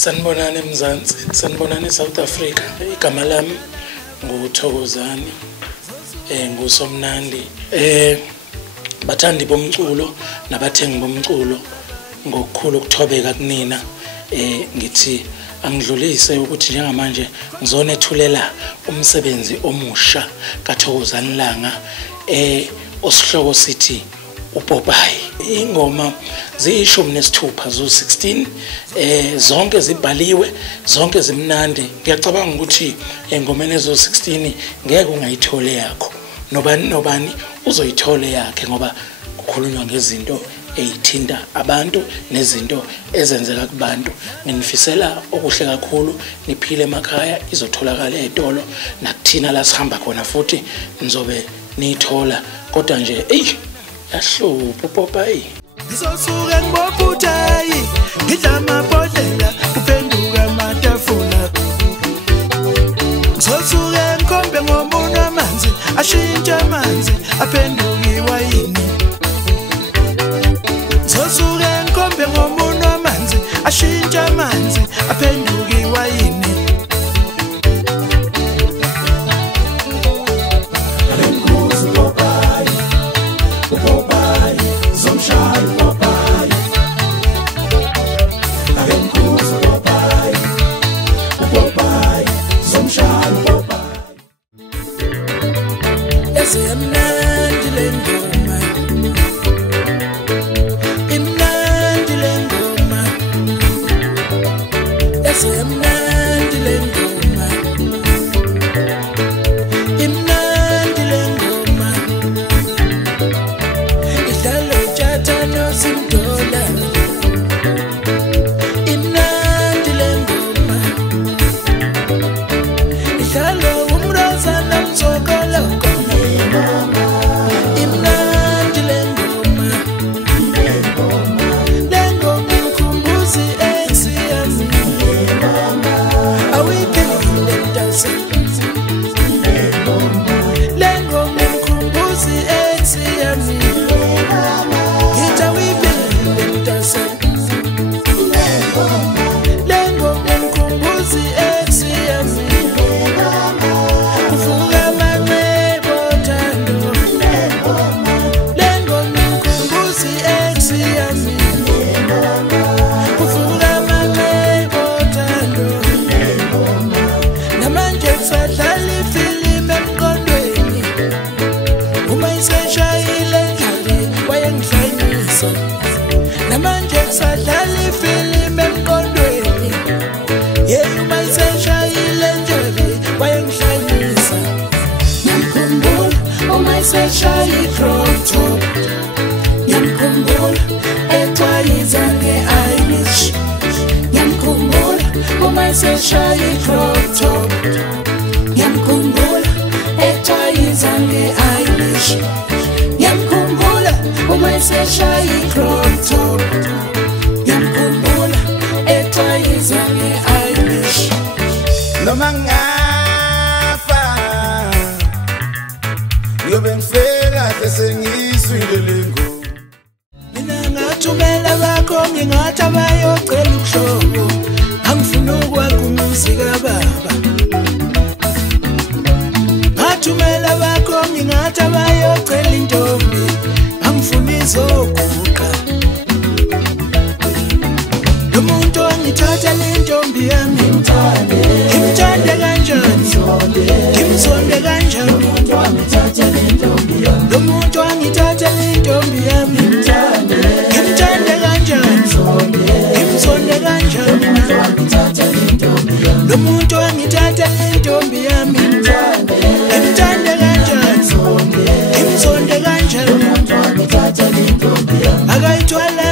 Sanibonani Mzansi, sanibonani South Africa. Igama lami nguThokozani, nguSomnandi. Bathandi bomculo nabathengi bomculo ngokukhulu ukuthobeka kunina, ngithi angidlulise ukuthi njengamanje ngizonethulela umsebenzi omusha kaThokozani Langa osihloko sithi uPopayi. Ingoma ziyishumi nesithupha zo-16, zonke zibhaliwe, zonke zimnandi. Ngiyacabanga ukuthi engomeni ezo-16 ngeke ungayithole yakho, nobani uzoyithole yakhe, ngoba kukhulunywa ngezinto eyithinta abantu nezinto ezenzeka kubantu. Nginifisela okuhle kakhulu, niphile emakhaya, izotholakala etolo nakuthina la sihamba khona, futhi nizobe niyithola. Kodwa nje yahlupha uPopayi. Ngizosuka ngiboputayi, ngidla amabhodlela kuphenduka amatafula. Ngizosuka ngikhombe ngomuno amanzi, ashintshe amanzi aphenduka iwayini. Ngizosuka ngikhombe ngomuno amanzi, ashintshe amanzi aphenduka iwayini. Agayithwala